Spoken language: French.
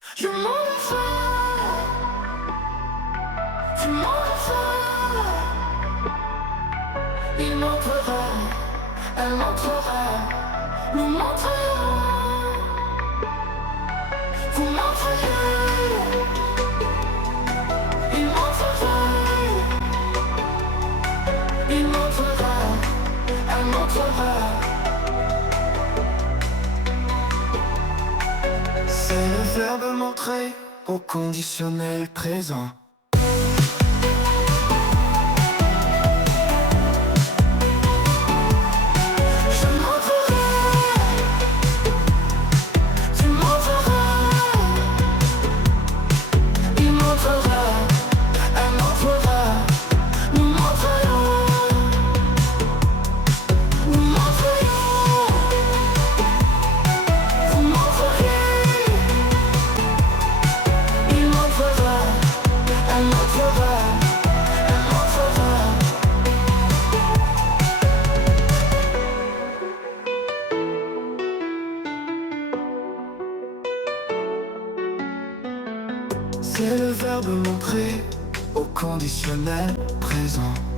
Je montrerai, je montrerai. Il montrera, elle montrera. Nous montrerons, vous montrerez. Il montrera, il montrera, elle montrera. C'est le verbe montrer au conditionnel présent. Je montrerai, tu montreras. Il montrera, elle montrera. Nous montrerons, nous montrerons. Vous montrerez. Il montrera, elle montrera, elle montrera. C'est le verbe montrer au conditionnel présent.